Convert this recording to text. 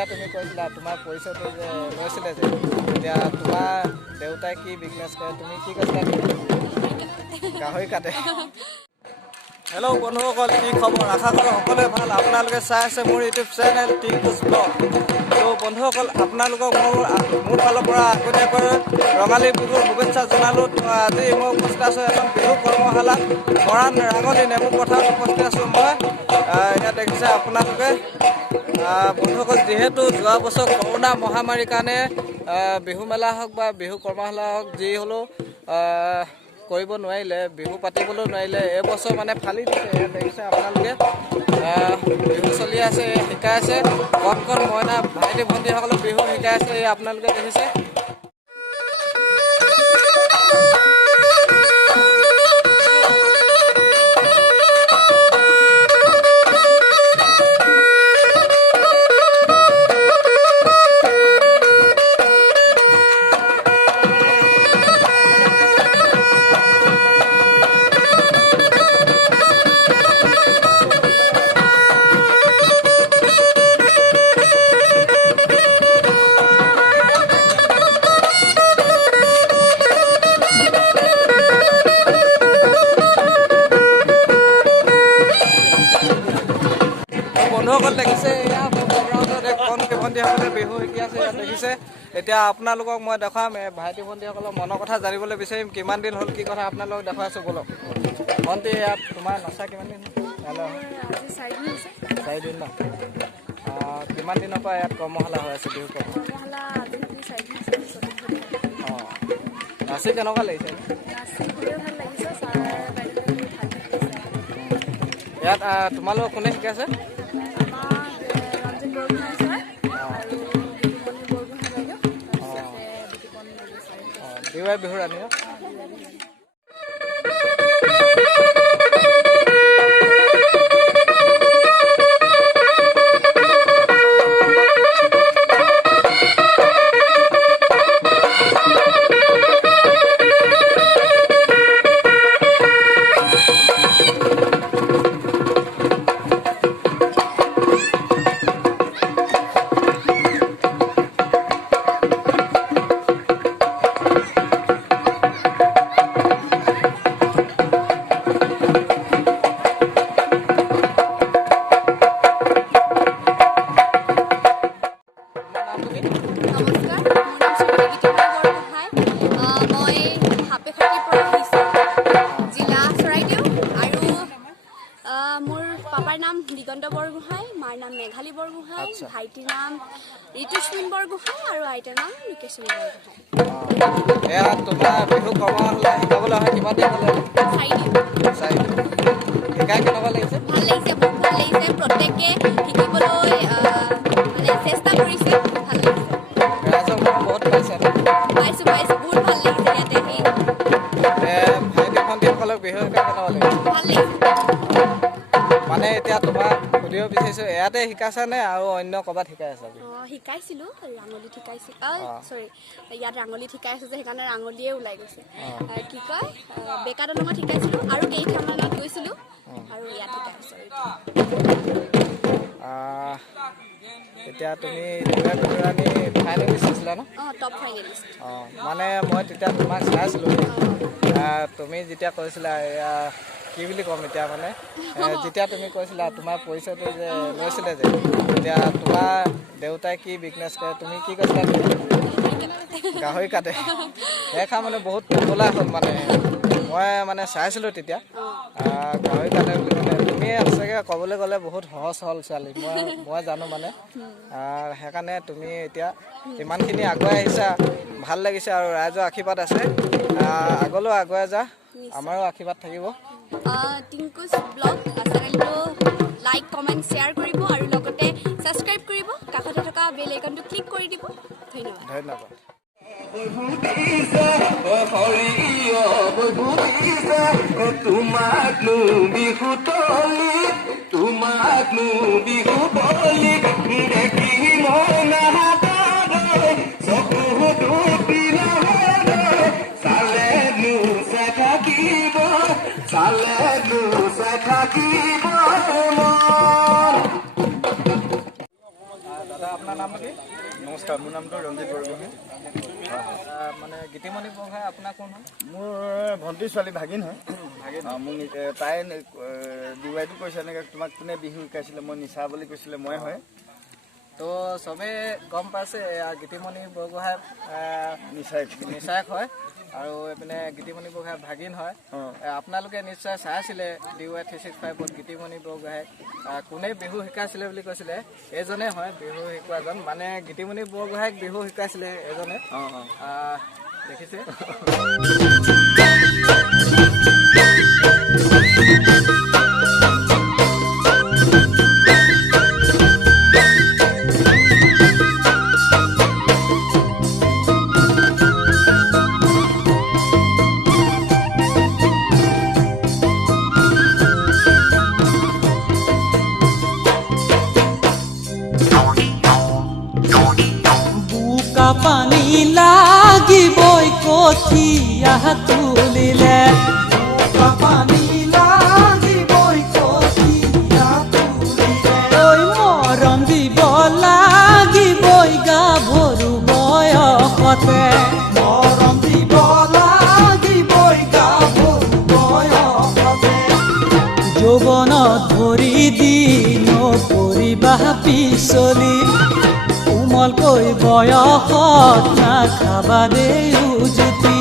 যেতিয়া তুমি কৈছিলা তোমাৰ পৰিচয়টো যে লৈছিলে যে এতিয়া তোমাৰ দেউতাই কি বিজনেছ কৰে তুমি কি কৈছিলা গাহৰি কাটে হেল্ল' বন্ধুসকল কি খবৰ আশা কৰোঁ সকলোৱে ভাল আপোনালোকে চাই আছে মোৰ ইউটিউব চেনেল টিংকুছ ব্লগ তো বন্ধুসকল আপোনালোকক মোৰ ফালৰ পৰা আগতীয়াকৈ ৰঙালী বিহুৰ শুভেচ্ছা জনালোঁ তো আজি মই উপস্থিত আছোঁ এখন বিহু কৰ্মশালা মৰাণ ৰাঙলী নেমু পথাৰত উপস্থিত আছোঁ মই ইয়াত দেখিছে আপোনালোকে বন্ধুসকল যিহেতু যোৱা বছৰ কৰোণা মহামাৰীৰ কাৰণে বিহু মেলা হওক বা বিহু কৰ্মশালা হওক যি হ'লেও কৰিব নোৱাৰিলে বিহু পাতিবলৈ নোৱাৰিলে এইবছৰ মানে ফালি দিছে ইয়াত দেখিছে আপোনালোকে বিহু চলি আছে শিকাই আছে কণ কণ মইনা ভাইটি ভণ্টিসকলক বিহু শিকাই আছে আপোনালোকে দেখিছে বন্ধুসকল দেখিছে এয়া গ্ৰাউণ্ডত কণকে ভণ্টিসকলে বিহু শিকি আছে ইয়াত দেখিছে এতিয়া আপোনালোকক মই দেখাম ভাইটি ভণ্টিসকলৰ মনৰ কথা জানিবলৈ বিচাৰিম কিমান দিন হ'ল কি কথা আপোনালোকক দেখুৱাই আছোঁ বলক ভণ্টি ইয়াত তোমাৰ নচা কিমান দিন চাৰিদিন ন কিমান দিনৰ পৰা ইয়াত কৰ্মশালা হৈ আছে বিহু কৰ্মশালা অঁ নাচি কেনেকুৱা লাগিছে ইয়াত তোমালোকক কোনে শিকাইছে বিহুৱাই বিহু ৰাণী পাপাৰ নাম দিগন্ত বৰগোহাঁই মাৰ নাম মেঘালী বৰগোহাঁই ভাইটিৰ নাম ঋতুস্মিন বৰগোহাঁই আৰু আইতাৰ নাম ঋকেশ্বৰী বৰগোহাঁই এয়া তোমাৰ বিহু কৰ্মশালা শিকাবলৈ অহা কিমান দিন হ'লে 4 দিন শিকাই কেনেকুৱা লাগিছে ভাল লাগিছে বহুত ভাল লাগিছে প্ৰত্যেকে শিকিবলৈ মানে চেষ্টা কৰিছে ভাল লাগিছে ৰাইজক বহুত পাইছে পাইছোঁ বহুত ভাল লাগিছে ইয়াতে ভাইটি ভণ্টিসকলক বিহু শিকাই কেনেকুৱা লাগিছে ভাল লাগিছে মানে এতিয়া তোমাক সুধিব বিচাৰিছোঁ ইয়াতে শিকাইছা নে আৰু অন্য ক'ৰবাত শিকাই আছা শিকাইছিলোঁ ৰাঙলীত শিকাইছোঁ চৰি ইয়াত ৰাঙলীত শিকাই আছোঁ যে সেইকাৰণে ৰাঙলীয়ে ওলাই গৈছে কি কয় বেকা দলঙত শিকাইছিলোঁ আৰু কেইটামানত গৈছিলোঁ আৰু ইয়াত শিকাইছোঁ এতিয়া তুমি বিহুৰাণী ফাইনেলিষ্ট আছিলা ন টপ ফাইনেলিষ্ট মানে মই তেতিয়া তোমাক চাইছিলোঁ তুমি যেতিয়া কৈছিলা কি বুলি ক'ম এতিয়া মানে যেতিয়া তুমি কৈছিলা তোমাৰ পৰিচয়টো যে লৈছিলে যে এতিয়া তোমাৰ দেউতাই কি বিজনেছ কৰে তুমি কি কৈছিলা গাহৰি কাটে দেখা মানে বহুত পপুলাৰ হ'ল মানে মই মানে চাইছিলোঁ তেতিয়া গাহৰি কাটে বুলি মানে তুমি সঁচাকৈ ক'বলৈ গ'লে বহুত সহজ হ'ল ছোৱালী মই জানো মানে সেইকাৰণে তুমি এতিয়া ইমানখিনি আগুৱাই আহিছা ভাল লাগিছে আৰু ৰাইজৰ আশীৰ্বাদ আছে আগলৈও আগুৱাই যা আমাৰো আশীৰ্বাদ থাকিব টিংকুছ ব্লগ চেনেলটো লাইক কমেণ্ট শ্বেয়াৰ কৰিব আৰু লগতে ছাবস্ক্ৰাইব কৰিব কাষতে থকা বেল আইকনটো ক্লিক কৰি দিব ধন্যবাদ দাদা আপোনাৰ নাম নামটো কি? নমস্কাৰ, মোৰ নামটো ৰঞ্জিত বৰগোহাঁই। মানে গীতিমণি বৰগোহাঁই আপোনাৰ কোন হয়? মোৰ ভণ্টিৰ ছোৱালী ভাগিন হয়। মোক তাই ডিৱাইটো কৈছে এনেকৈ তোমাক কোনে বিহু শিকাইছিলে, মই নিচা বুলি কৈছিলে, মই হয়। তো চবেই গম পাইছে গীতিমণি বৰগোহাঁই নিচায়ক হয় আৰু এইপিনে গীতিমণি বৰগোহাঁই ভাগিন হয়। আপোনালোকে নিশ্চয় চাইছিলে DY 365ত গীতিমণি বৰগোহাঁই কোনে বিহু শিকাইছিলে বুলি কৈছিলে, এজনে হয় বিহু শিকোৱাজন। মানে গীতিমণি বৰগোহাঁইক বিহু শিকাইছিলে এজনে, দেখিছে। পানী লাগিবই কঠিয়া তুলিলে, পানী লাগিবই কঠিয়া তুলিলে, মৰম দিব লাগিবই গাভৰু বয়সতে, মৰম দিব লাগিবই গাভৰু বয়সতে, যৌৱনত ভৰি দি নপৰিবা পিছলি, কোমলকৈ বয়সত নাখাবা দেই উজুতি।